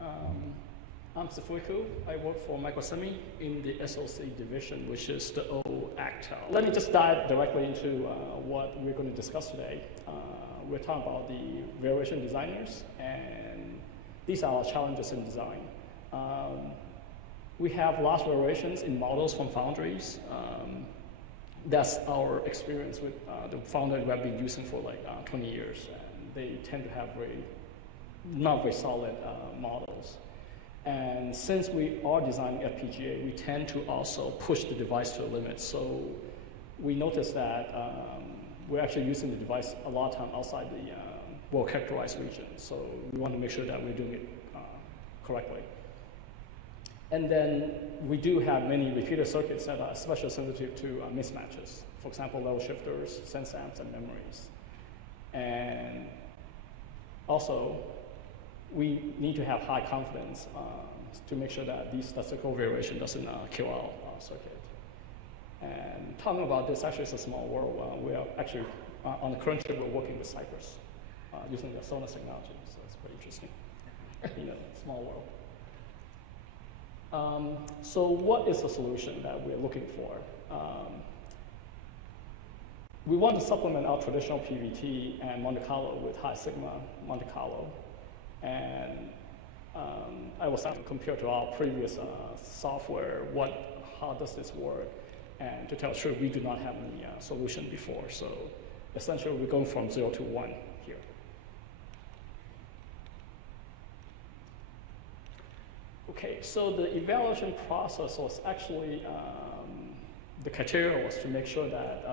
I'm Sifuei. I work for Microsemi in the SoC division, which is the old Actel. Let me just dive directly into what we're going to discuss today. We're talking about the variation designers, and these are our challenges in design. We have large variations in models from foundries. That's our experience with the foundry we have been using for like 20 years. And they tend to have not very solid models. And since we are designing FPGA, we tend to also push the device to a limit. So we noticed that we're actually using the device a lot of time outside the well-characterized region. So we want to make sure that we're doing it correctly. And then we do have many repeater circuits that are especially sensitive to mismatches. For example, level shifters, sense amps, and memories. And also, we need to have high confidence to make sure that these statistical variation doesn't kill our circuit. And talking about this, actually, it's a small world. We are actually, on the current chip, we're working with Cypress using the Sonos technology, so it's pretty interesting. Small world. So what is the solution that we're looking for? We want to supplement our traditional PVT and Monte Carlo with high sigma Monte Carlo. And I was able to compare to our previous software, how does this work? And to tell the truth, we do not have any solution before. So essentially, we're going from 0 to 1 here. Okay, so the evaluation process was actually, the criteria was to make sure that,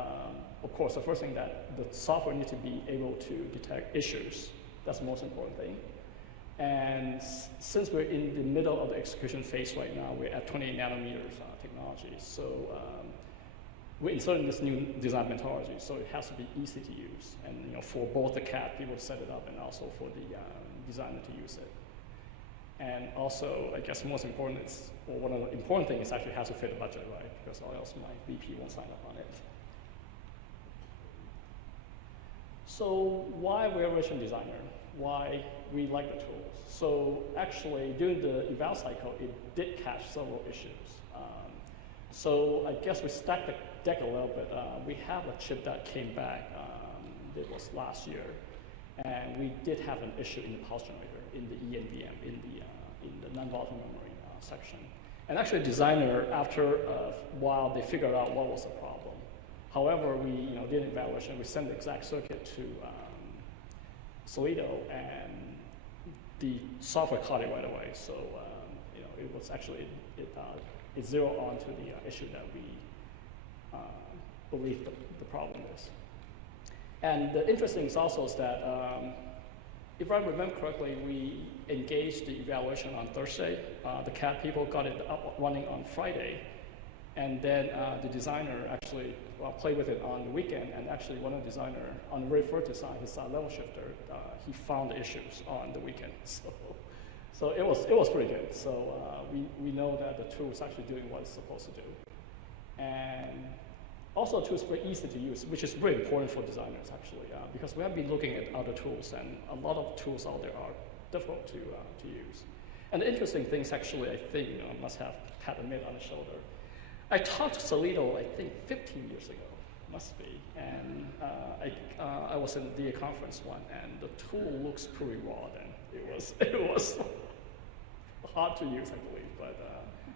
of course, the first thing that the software needs to be able to detect issues. That's the most important thing. And since we're in the middle of the execution phase right now, we're at 28 nanometers technology. So we're inserting this new design methodology, so it has to be easy to use. And for both the CAD people to set it up and also for the designer to use it. And also, I guess most important is, well, one of the important things is actually has to fit the budget, right? Because or else my VP won't sign up on it. So why variation designer? Why we like the tools? So actually, during the eval cycle, it did catch several issues. So I guess we stacked the deck a little bit. We have a chip that came back, it was last year, and we did have an issue in the pulse generator, in the ENVM, in the non-volatile memory section. And actually, designer, after a while, they figured out what was the problem. However, we did an evaluation. We sent the exact circuit to Solido, and the software caught it right away. So it was actually it zeroed on to the issue that we believe the problem is. And the interesting is also is that if I remember correctly, we engaged the evaluation on Thursday. The CAD people got it up running on Friday, and then the designer actually played with it on the weekend. And actually, one of the designer on the very first design, his level shifter, he found issues on the weekend. So it was pretty good. So we know that the tool is actually doing what it's supposed to do, and also, the tool is very easy to use, which is very important for designers actually, because we have been looking at other tools, and a lot of tools out there are difficult to use. And the interesting things actually, I think, I must have pat a mid on the shoulder. I talked to Solido, I think, 15 years ago, must be, and I was in the conference one, and the tool looks pretty raw then. It was hard to use, I believe, but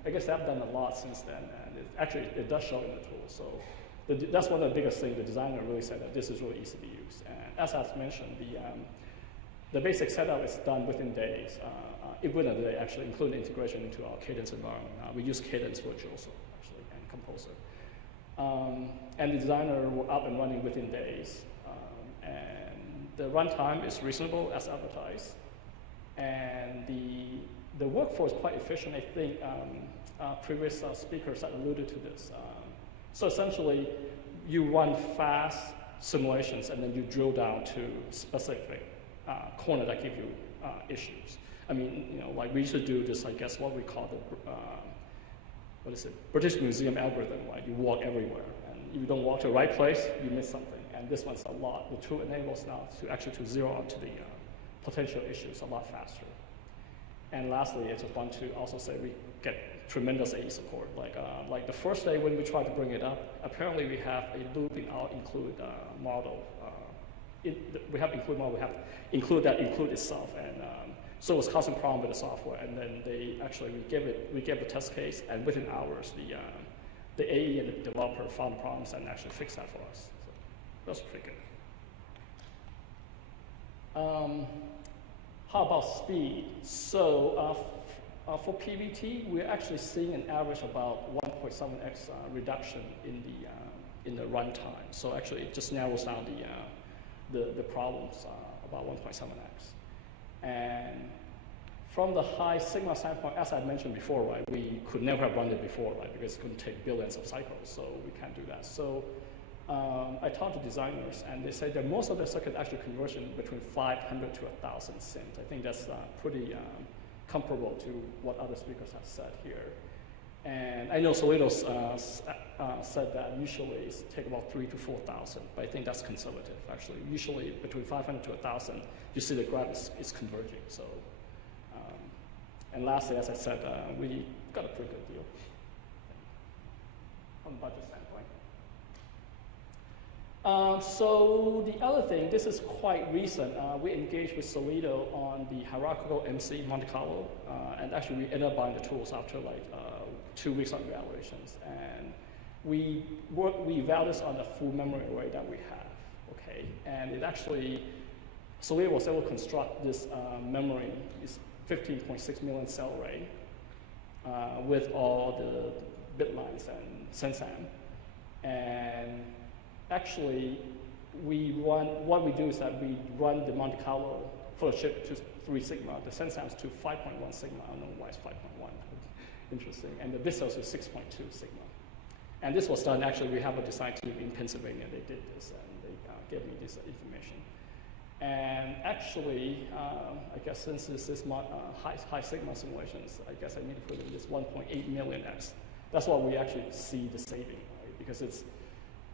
I guess I've done a lot since then, and it does show in the tool. So that's one of the biggest things. The designer really said that this is really easy to use. And as I've mentioned, the basic setup is done within days. Within a day, actually, including integration into our Cadence environment. We use Cadence Virtuoso, actually, and Composer. And the designer were up and running within days. And the runtime is reasonable as advertised. And the workflow is quite efficient. I think previous speakers have alluded to this. So essentially, you run fast simulations, and then you drill down to specific corner that give you issues. I mean, like we used to do this, I guess, what we call the British Museum algorithm, right? You walk everywhere, and if you don't walk to the right place, you miss something. And this one's a lot. The tool enables now to actually zero out to the potential issues a lot faster. And lastly, I just want to also say we get tremendous AE support. Like the first day when we tried to bring it up, apparently we have a loop in our include model. We have include model, we have include that include itself, and so it was causing problem with the software. And then we gave the test case, and within hours the AE and the developer found problems and actually fixed that for us. So that's pretty good. How about speed? So for PVT, we're actually seeing an average about 1.7x reduction in the runtime. So actually, it just narrows down the problems about 1.7x. And from the high sigma standpoint, as I mentioned before, right, we could never have run it before, right, because it couldn't take billions of cycles, so we can't do that. So I talked to designers, and they say that most of their circuit actually conversion between 500 to 1,000 sims. I think that's pretty comparable to what other speakers have said here. And I know Solido's said that usually it's take about 3,000 to 4,000, but I think that's conservative, actually. Usually between 500 to 1,000, you see the graph is converging. So, and lastly, as I said, we got a pretty good deal from budget standpoint. So the other thing, this is quite recent. We engaged with Solido on the hierarchical MC Monte Carlo, and actually we ended up buying the tools after like 2 weeks of evaluations. And we evaluated this on the full memory array that we have, okay? And it actually, Solido was able to construct this memory, this 15.6 million cell array with all the bit lines and sensam. And actually, what we do is that we run the Monte Carlo for the chip to 3 sigma, the sensams to 5.1 sigma. I don't know why it's 5.1. Interesting. And the bit cells is 6.2 sigma. And this was done, actually, we have a design team in Pennsylvania. They did this, and they gave me this information. And actually, I guess since this is high sigma simulations, I guess I need to put in this 1.8 million x. That's why we actually see the saving, right? Because it's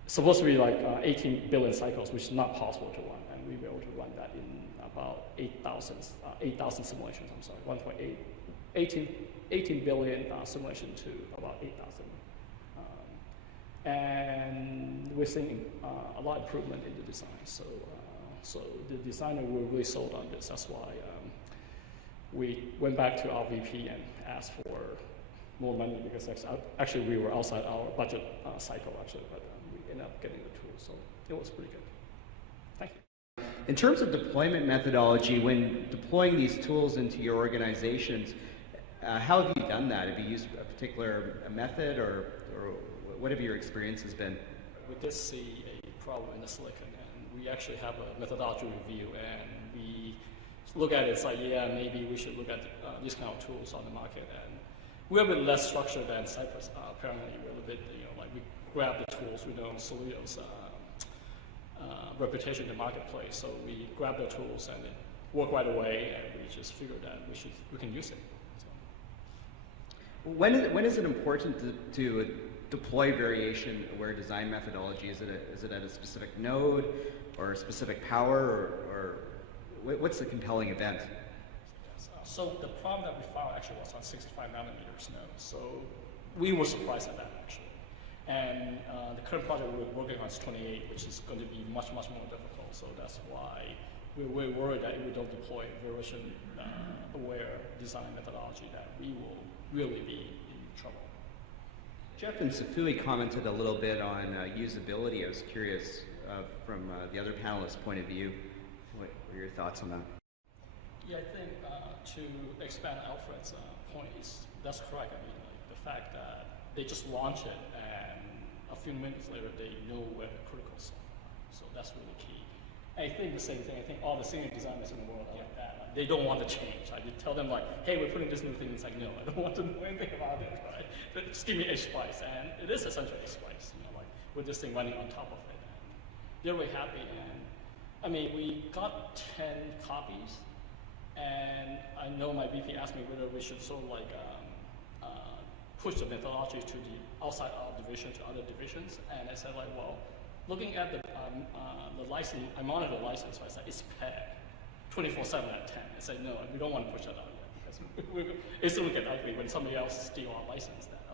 supposed to be like 18 billion cycles, which is not possible to run, and we were able to run that in about 8,000 simulations, I'm sorry, 18 billion simulation to about 8,000. And we're seeing a lot of improvement in the design. So the designer were really sold on this. That's why we went back to our VP and asked for more money, because actually we were outside our budget cycle, actually, but we ended up getting the tool, so it was pretty good. Thank you. In terms of deployment methodology, when deploying these tools into your organizations, how have you done that? Have you used a particular method, or what have your experiences been? We did see a problem in the silicon, and we actually have a methodology review, and we look at it, it's like, yeah, maybe we should look at these kind of tools on the market. And we're a bit less structured than Cypress. Apparently, we're a bit, like we grab the tools. We know Solido's reputation in the marketplace, so we grab the tools and it worked right away, and we just figured that we can use it. So. When is it important to deploy variation-aware design methodology? Is it at a specific node or a specific power, or what's the compelling event? So the problem that we found actually was on 65 nanometers node. So we were surprised at that, actually. And the current project we're working on is 28, which is going to be much, much more difficult. So that's why we're worried that if we don't deploy variation-aware design methodology, that we will really be in trouble. Jeff and Sifuei commented a little bit on usability. I was curious from the other panelists' point of view, what were your thoughts on that? Yeah, I think to expand Alfred's point, that's correct. I mean, like, the fact that they just launch it and a few minutes later they know where the criticals are. So that's really key. I think the same thing. I think all the senior designers in the world are like that. Like, they don't want to change. I tell them like, hey, we're putting this new thing. It's like, no, I don't want to know anything about it, right? But just give me H-Spice, and it is essentially H-Spice, like with this thing running on top of it. And they're really happy. And I mean, we got 10 copies. And I know my VP asked me whether we should sort of like push the methodology to the outside our division to other divisions. And I said like, well, looking at the license, I monitor the license. So I said it's pegged 24/7 at 10. I said no, we don't want to push that out yet, because it soon get ugly when somebody else steal our license then.